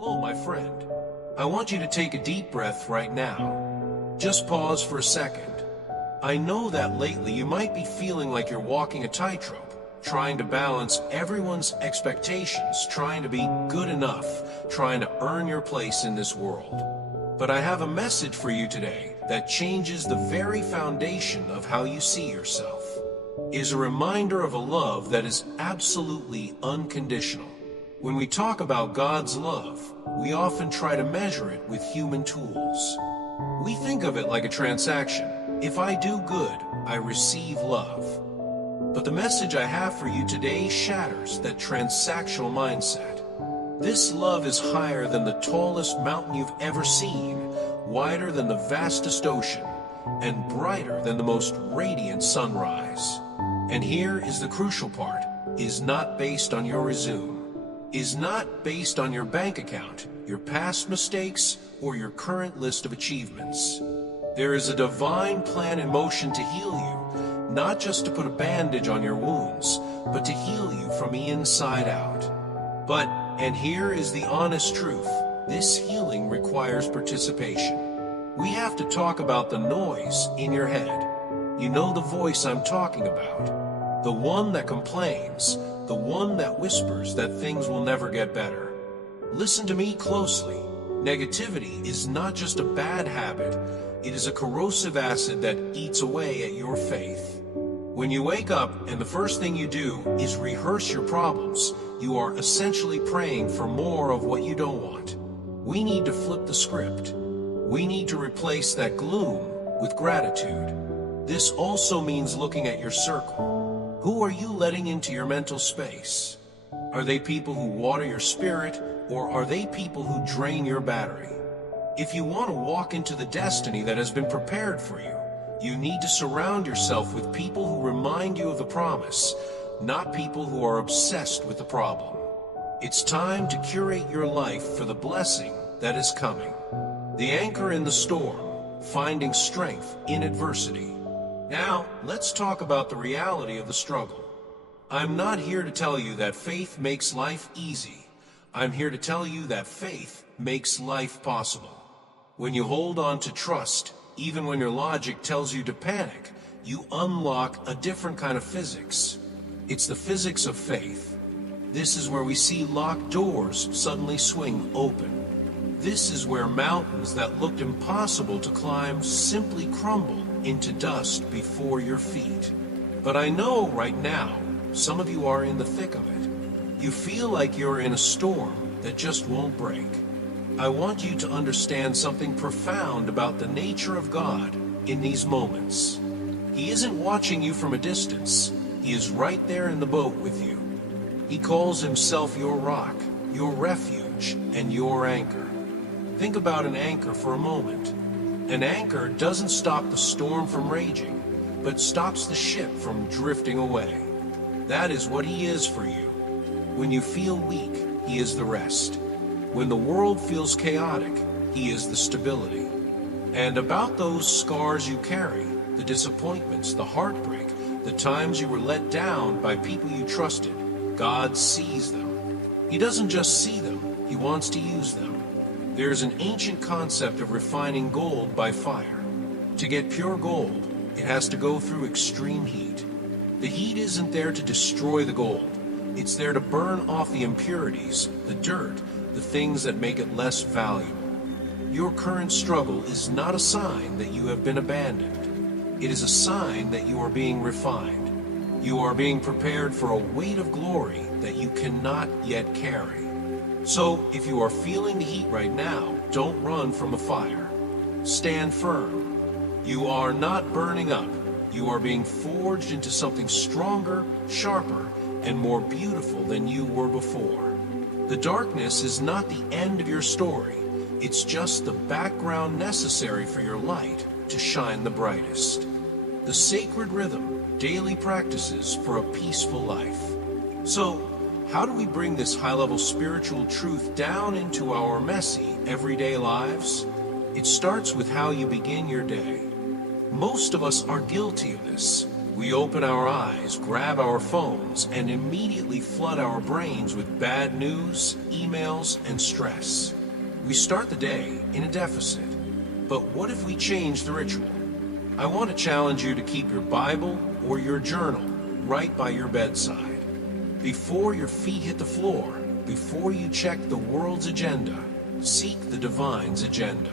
Hello, my friend. I want you to take a deep breath right now. Just pause for a second. I know that lately you might be feeling like you're walking a tightrope, trying to balance everyone's expectations, trying to be good enough, trying to earn your place in this world. But I have a message for you today that changes the very foundation of how you see yourself. It is a reminder of a love that is absolutely unconditional. When we talk about God's love, we often try to measure it with human tools. We think of it like a transaction. If I do good, I receive love. But the message I have for you today shatters that transactional mindset. This love is higher than the tallest mountain you've ever seen, wider than the vastest ocean, and brighter than the most radiant sunrise. And here is the crucial part: is not based on your resume, is not based on your bank account, your past mistakes, or your current list of achievements. There is a divine plan in motion to heal you, not just to put a bandage on your wounds, but to heal you from the inside out. But, and here is the honest truth, this healing requires participation. We have to talk about the noise in your head. You know the voice I'm talking about. The one that complains, the one that whispers that things will never get better. Listen to me closely. Negativity is not just a bad habit, it is a corrosive acid that eats away at your faith. When you wake up and the first thing you do is rehearse your problems, you are essentially praying for more of what you don't want. We need to flip the script. We need to replace that gloom with gratitude. This also means looking at your circle. Who are you letting into your mental space? Are they people who water your spirit, or are they people who drain your battery? If you want to walk into the destiny that has been prepared for you, you need to surround yourself with people who remind you of the promise, not people who are obsessed with the problem. It's time to curate your life for the blessing that is coming. The anchor in the storm, finding strength in adversity. Now, let's talk about the reality of the struggle. I'm not here to tell you that faith makes life easy. I'm here to tell you that faith makes life possible. When you hold on to trust, even when your logic tells you to panic, you unlock a different kind of physics. It's the physics of faith. This is where we see locked doors suddenly swing open. This is where mountains that looked impossible to climb simply crumble into dust before your feet. But I know right now, some of you are in the thick of it. You feel like you're in a storm that just won't break. I want you to understand something profound about the nature of God in these moments. He isn't watching you from a distance. He is right there in the boat with you. He calls himself your rock, your refuge, and your anchor. Think about an anchor for a moment. An anchor doesn't stop the storm from raging, but stops the ship from drifting away. That is what he is for you. When you feel weak, he is the rest. When the world feels chaotic, he is the stability. And about those scars you carry, the disappointments, the heartbreak, the times you were let down by people you trusted, God sees them. He doesn't just see them, he wants to use them. There's an ancient concept of refining gold by fire. To get pure gold, it has to go through extreme heat. The heat isn't there to destroy the gold. It's there to burn off the impurities, the dirt, the things that make it less valuable. Your current struggle is not a sign that you have been abandoned. It is a sign that you are being refined. You are being prepared for a weight of glory that you cannot yet carry. So, if you are feeling the heat right now, don't run from a fire. Stand firm. You are not burning up. You are being forged into something stronger, sharper, and more beautiful than you were before. The darkness is not the end of your story. It's just the background necessary for your light to shine the brightest. The sacred rhythm, daily practices for a peaceful life. So, how do we bring this high-level spiritual truth down into our messy, everyday lives? It starts with how you begin your day. Most of us are guilty of this. We open our eyes, grab our phones, and immediately flood our brains with bad news, emails, and stress. We start the day in a deficit. But what if we change the ritual? I want to challenge you to keep your Bible or your journal right by your bedside. Before your feet hit the floor, before you check the world's agenda, seek the divine's agenda.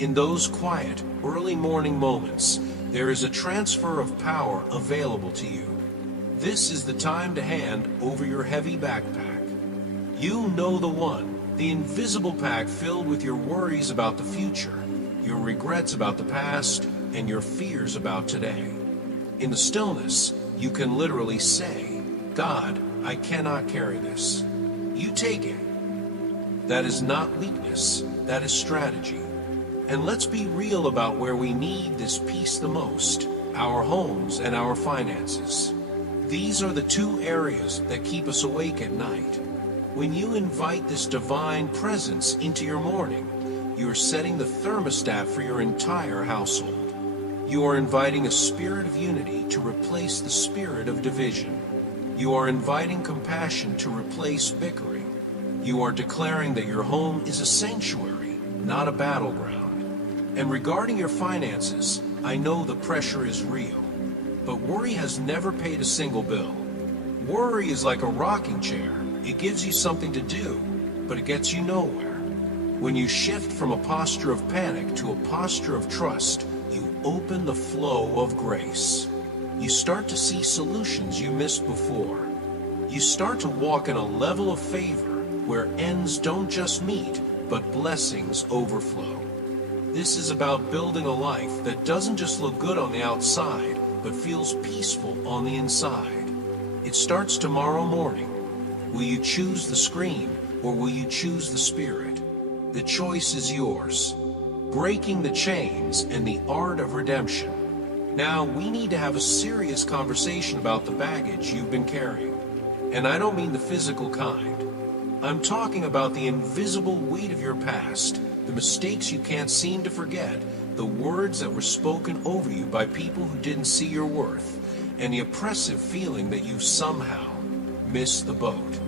In those quiet, early morning moments, there is a transfer of power available to you. This is the time to hand over your heavy backpack. You know the one, the invisible pack filled with your worries about the future, your regrets about the past, and your fears about today. In the stillness, you can literally say, God, I cannot carry this. You take it. That is not weakness, that is strategy. And let's be real about where we need this peace the most, our homes and our finances. These are the two areas that keep us awake at night. When you invite this divine presence into your morning, you are setting the thermostat for your entire household. You are inviting a spirit of unity to replace the spirit of division. You are inviting compassion to replace bickering. You are declaring that your home is a sanctuary, not a battleground. And regarding your finances, I know the pressure is real, but worry has never paid a single bill. Worry is like a rocking chair. It gives you something to do, but it gets you nowhere. When you shift from a posture of panic to a posture of trust, you open the flow of grace. You start to see solutions you missed before. You start to walk in a level of favor where ends don't just meet, but blessings overflow. This is about building a life that doesn't just look good on the outside, but feels peaceful on the inside. It starts tomorrow morning. Will you choose the screen or will you choose the spirit? The choice is yours. Breaking the chains and the art of redemption. Now, we need to have a serious conversation about the baggage you've been carrying. And I don't mean the physical kind. I'm talking about the invisible weight of your past, the mistakes you can't seem to forget, the words that were spoken over you by people who didn't see your worth, and the oppressive feeling that you somehow missed the boat.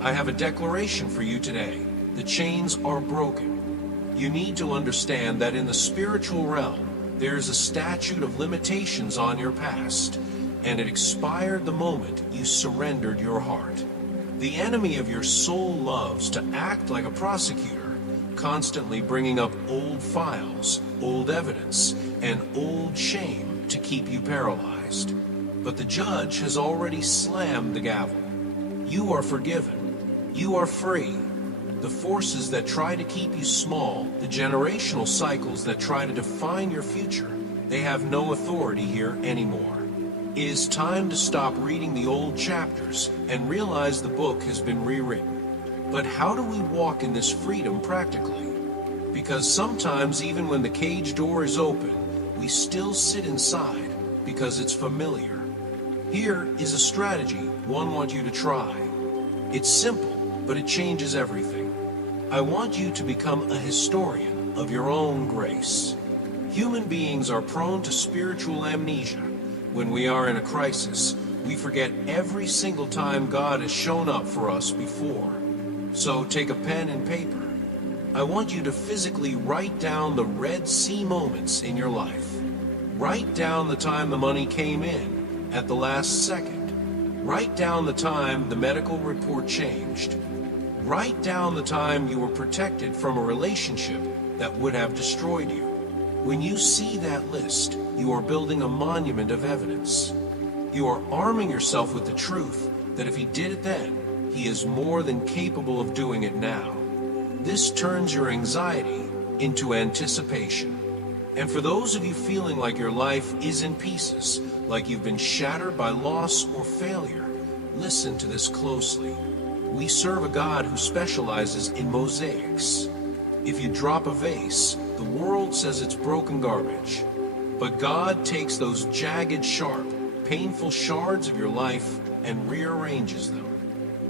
I have a declaration for you today. The chains are broken. You need to understand that in the spiritual realm, there is a statute of limitations on your past, and it expired the moment you surrendered your heart. The enemy of your soul loves to act like a prosecutor, constantly bringing up old files, old evidence, and old shame to keep you paralyzed. But the judge has already slammed the gavel. You are forgiven. You are free. The forces that try to keep you small, the generational cycles that try to define your future, they have no authority here anymore. It is time to stop reading the old chapters and realize the book has been rewritten. But how do we walk in this freedom practically? Because sometimes even when the cage door is open, we still sit inside because it's familiar. Here is a strategy one wants you to try. It's simple, but it changes everything. I want you to become a historian of your own grace. Human beings are prone to spiritual amnesia. When we are in a crisis, we forget every single time God has shown up for us before. So take a pen and paper. I want you to physically write down the Red Sea moments in your life. Write down the time the money came in at the last second. Write down the time the medical report changed. Write down the time you were protected from a relationship that would have destroyed you. When you see that list, you are building a monument of evidence. You are arming yourself with the truth that if he did it then, he is more than capable of doing it now. This turns your anxiety into anticipation. And for those of you feeling like your life is in pieces, like you've been shattered by loss or failure, listen to this closely. We serve a God who specializes in mosaics. If you drop a vase, the world says it's broken garbage. But God takes those jagged, sharp, painful shards of your life and rearranges them.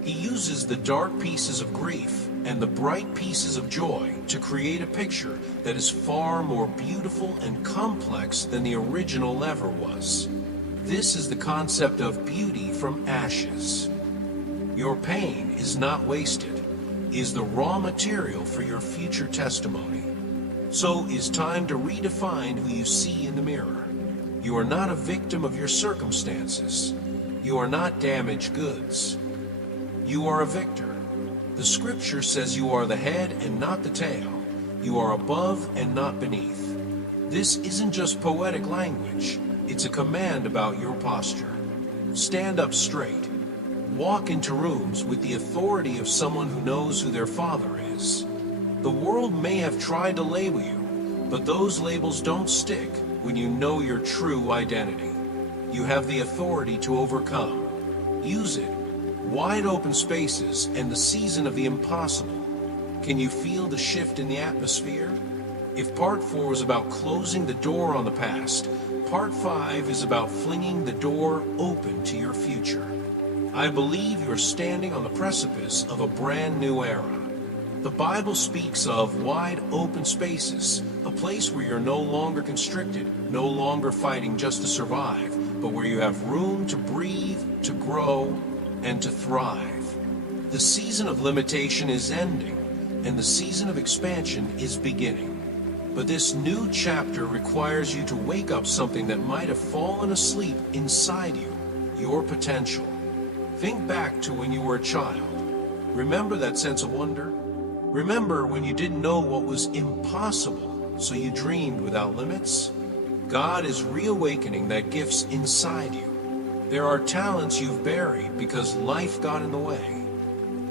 He uses the dark pieces of grief and the bright pieces of joy to create a picture that is far more beautiful and complex than the original ever was. This is the concept of beauty from ashes. Your pain is not wasted, is the raw material for your future testimony. So is time to redefine who you see in the mirror. You are not a victim of your circumstances. You are not damaged goods. You are a victor. The scripture says you are the head and not the tail. You are above and not beneath. This isn't just poetic language. It's a command about your posture. Stand up straight. Walk into rooms with the authority of someone who knows who their father is. The world may have tried to label you, but those labels don't stick when you know your true identity. You have the authority to overcome. Use it. Wide open spaces and the season of the impossible. Can you feel the shift in the atmosphere? If part 4 was about closing the door on the past, part 5 is about flinging the door open to your future. I believe you're standing on the precipice of a brand new era. The Bible speaks of wide open spaces, a place where you're no longer constricted, no longer fighting just to survive, but where you have room to breathe, to grow, and to thrive. The season of limitation is ending, and the season of expansion is beginning. But this new chapter requires you to wake up something that might have fallen asleep inside you, your potential. Think back to when you were a child. Remember that sense of wonder? Remember when you didn't know what was impossible, so you dreamed without limits? God is reawakening that gifts inside you. There are talents you've buried because life got in the way.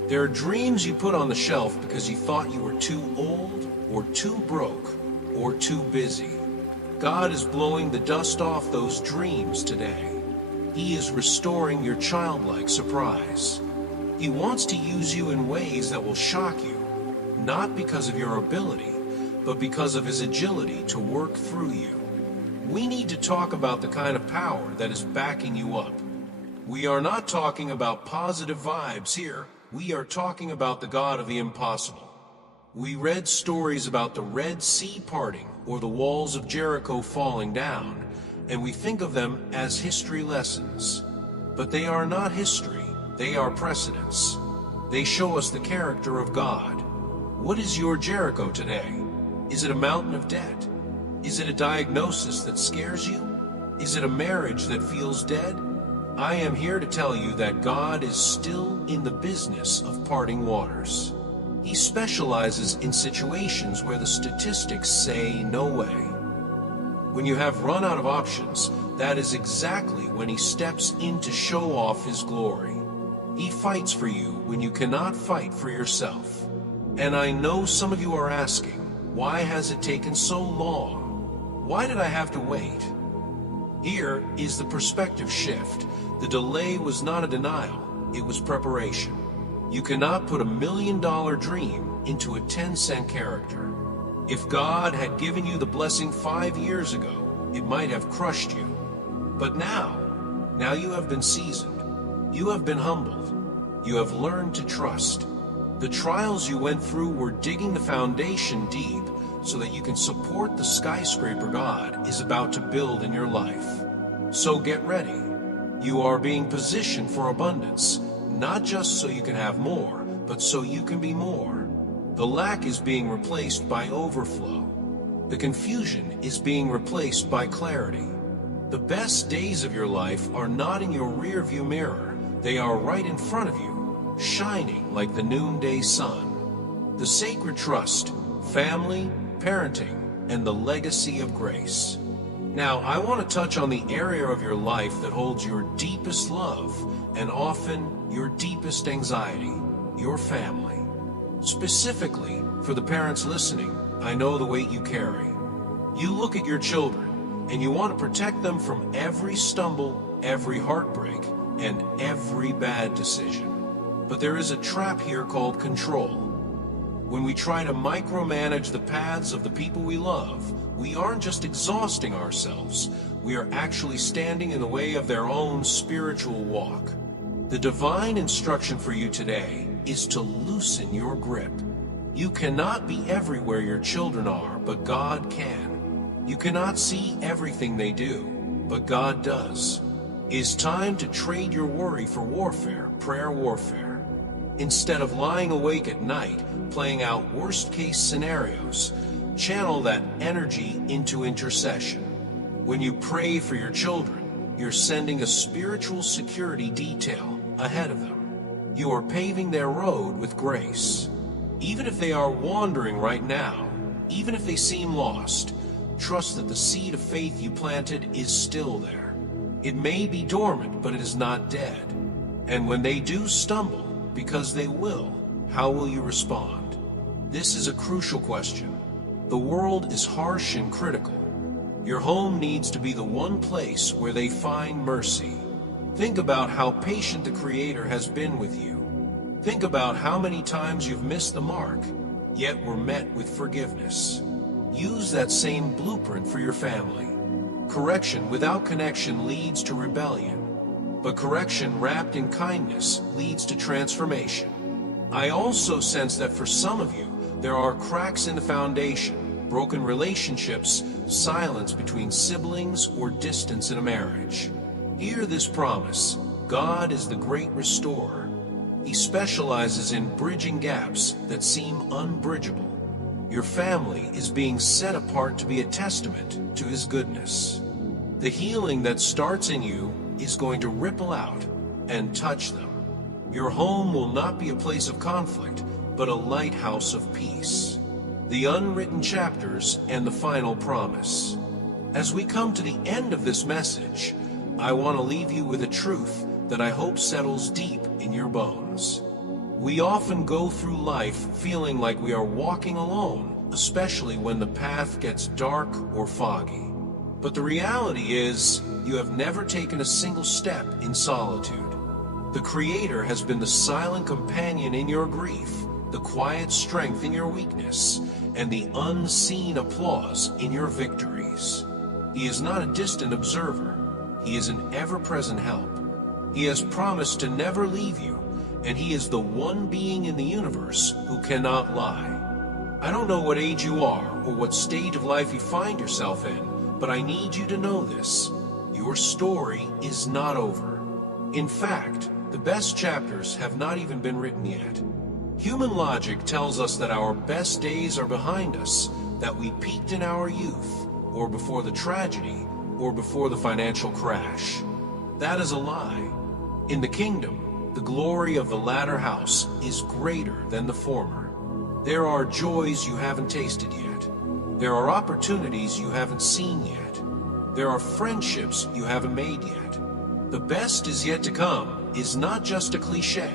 There are dreams you put on the shelf because you thought you were too old, or too broke, or too busy. God is blowing the dust off those dreams today. He is restoring your childlike surprise. He wants to use you in ways that will shock you, not because of your ability, but because of his agility to work through you. We need to talk about the kind of power that is backing you up. We are not talking about positive vibes here. We are talking about the God of the impossible. We read stories about the Red Sea parting or the walls of Jericho falling down, and we think of them as history lessons. But they are not history. They are precedents. They show us the character of God. What is your Jericho today? Is it a mountain of debt? Is it a diagnosis that scares you? Is it a marriage that feels dead? I am here to tell you that God is still in the business of parting waters. He specializes in situations where the statistics say no way. When you have run out of options, that is exactly when he steps in to show off his glory. He fights for you when you cannot fight for yourself. And I know some of you are asking, why has it taken so long? Why did I have to wait? Here is the perspective shift. The delay was not a denial, it was preparation. You cannot put $1 million dream into a 10-cent character. If God had given you the blessing 5 years ago, it might have crushed you. But now you have been seasoned. You have been humbled. You have learned to trust. The trials you went through were digging the foundation deep so that you can support the skyscraper God is about to build in your life. So get ready. You are being positioned for abundance, not just so you can have more, but so you can be more. The lack is being replaced by overflow. The confusion is being replaced by clarity. The best days of your life are not in your rearview mirror. They are right in front of you, shining like the noonday sun. The sacred trust, family, parenting, and the legacy of grace. Now, I want to touch on the area of your life that holds your deepest love and often your deepest anxiety, your family. Specifically, for the parents listening, I know the weight you carry. You look at your children, and you want to protect them from every stumble, every heartbreak, and every bad decision. But there is a trap here called control. When we try to micromanage the paths of the people we love, we aren't just exhausting ourselves, we are actually standing in the way of their own spiritual walk. The divine instruction for you today is to loosen your grip. You cannot be everywhere your children are, but God can. You cannot see everything they do, but God does. It's time to trade your worry for warfare, prayer warfare. Instead of lying awake at night, playing out worst-case scenarios, channel that energy into intercession. When you pray for your children, you're sending a spiritual security detail ahead of them. You are paving their road with grace. Even if they are wandering right now, even if they seem lost, trust that the seed of faith you planted is still there. It may be dormant, but it is not dead. And when they do stumble, because they will, how will you respond? This is a crucial question. The world is harsh and critical. Your home needs to be the one place where they find mercy. Think about how patient the Creator has been with you. Think about how many times you've missed the mark, yet were met with forgiveness. Use that same blueprint for your family. Correction without connection leads to rebellion, but correction wrapped in kindness leads to transformation. I also sense that for some of you, there are cracks in the foundation, broken relationships, silence between siblings, or distance in a marriage. Hear this promise: God is the great restorer. He specializes in bridging gaps that seem unbridgeable. Your family is being set apart to be a testament to His goodness. The healing that starts in you is going to ripple out and touch them. Your home will not be a place of conflict, but a lighthouse of peace. The unwritten chapters and the final promise. As we come to the end of this message, I want to leave you with a truth that I hope settles deep in your bones. We often go through life feeling like we are walking alone, especially when the path gets dark or foggy. But the reality is, you have never taken a single step in solitude. The Creator has been the silent companion in your grief, the quiet strength in your weakness, and the unseen applause in your victories. He is not a distant observer. He is an ever-present help. He has promised to never leave you, and He is the one being in the universe who cannot lie. I don't know what age you are or what stage of life you find yourself in, but I need you to know this: your story is not over. In fact, the best chapters have not even been written yet. Human logic tells us that our best days are behind us, that we peaked in our youth, or before the tragedy, or before the financial crash. That is a lie. In the kingdom, the glory of the latter house is greater than the former. There are joys you haven't tasted yet. There are opportunities you haven't seen yet. There are friendships you haven't made yet. The best is yet to come is not just a cliche.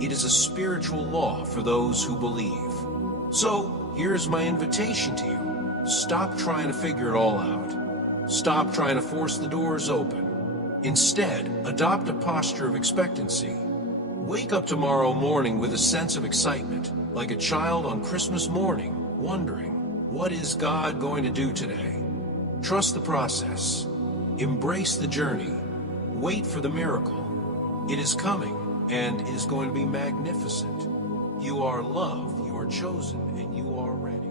It is a spiritual law for those who believe. So, here's my invitation to you. Stop trying to figure it all out. Stop trying to force the doors open. Instead, adopt a posture of expectancy. Wake up tomorrow morning with a sense of excitement, like a child on Christmas morning, wondering, what is God going to do today? Trust the process. Embrace the journey. Wait for the miracle. It is coming, and it is going to be magnificent. You are loved, you are chosen, and you are ready.